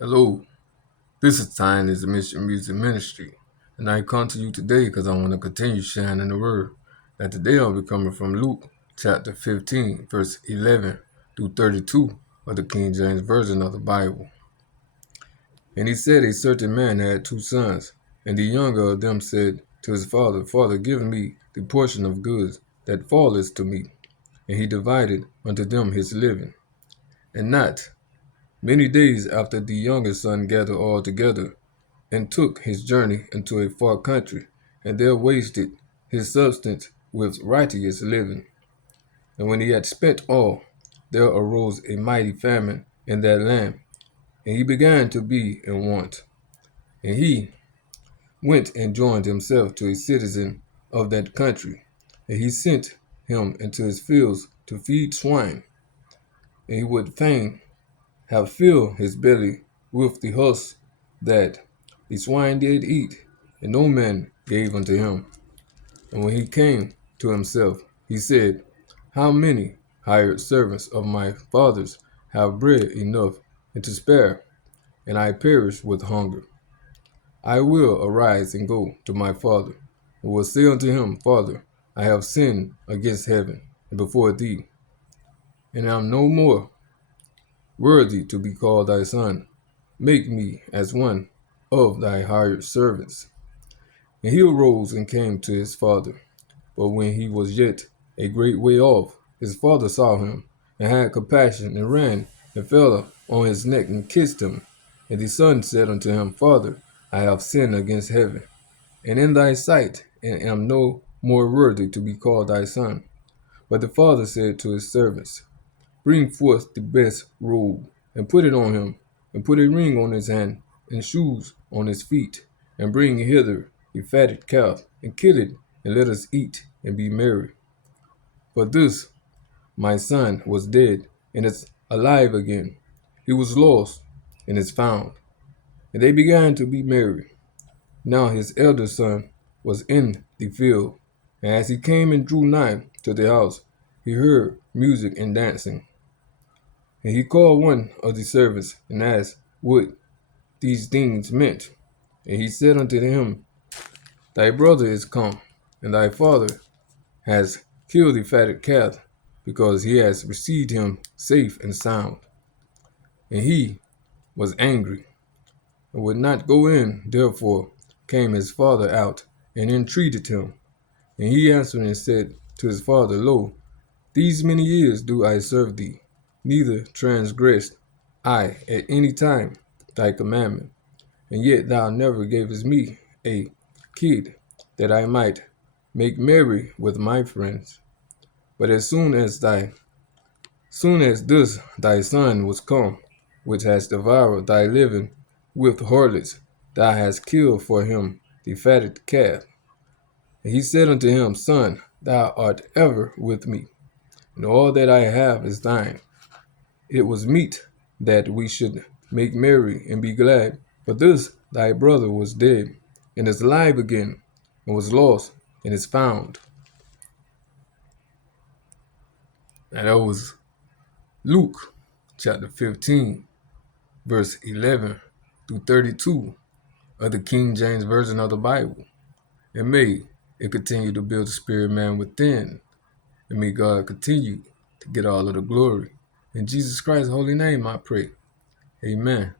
Hello, this is Time is a Mission Music Ministry, and I come to you today because I want to continue sharing in the Word. And today I'll be coming from Luke chapter 15, verse 11 through 32 of the King James Version of the Bible. And he said, a certain man had two sons, and the younger of them said to his father, Father, give me the portion of goods that falleth to me. And he divided unto them his living. And not many days after the younger son gathered all together, and took his journey into a far country, and there wasted his substance with riotous living. And when he had spent all, there arose a mighty famine in that land, and he began to be in want. And he went and joined himself to a citizen of that country, and he sent him into his fields to feed swine. And he would fain have filled his belly with the husk that the swine did eat, and no man gave unto him. And when he came to himself, he said, How many hired servants of my father's have bread enough and to spare, and I perish with hunger? I will arise and go to my father, and will say unto him, Father, I have sinned against heaven and before thee, and am no more worthy to be called thy son. Make me as one of thy hired servants. And he arose and came to his father. But when he was yet a great way off, his father saw him, and had compassion, and ran, and fell on his neck, and kissed him. And the son said unto him, Father, I have sinned against heaven, and in thy sight, and am no more worthy to be called thy son. But the father said to his servants, Bring forth the best robe, and put it on him, and put a ring on his hand, and shoes on his feet, and bring hither a fatted calf, and kill it, and let us eat, and be merry. For this my son was dead, and is alive again. He was lost, and is found. And they began to be merry. Now his elder son was in the field, and as he came and drew nigh to the house, he heard music and dancing. And he called one of the servants, and asked what these things meant. And he said unto him, Thy brother is come, and thy father has killed the fatted calf, because he has received him safe and sound. And he was angry, and would not go in. Therefore came his father out, and entreated him. And he answered and said to his father, Lo, these many years do I serve thee, neither transgressed I at any time thy commandment. And yet thou never gavest me a kid, that I might make merry with my friends. But as soon as this thy son was come, which has devoured thy living with harlots, thou hast killed for him the fatted calf. And he said unto him, Son, thou art ever with me, and all that I have is thine. It was meet that we should make merry and be glad. But this thy brother was dead, and is alive again, and was lost, and is found. And that was Luke chapter 15, verse 11 through 32 of the King James Version of the Bible. And may it continue to build the spirit man within. And may God continue to get all of the glory. In Jesus Christ's holy name I pray. Amen.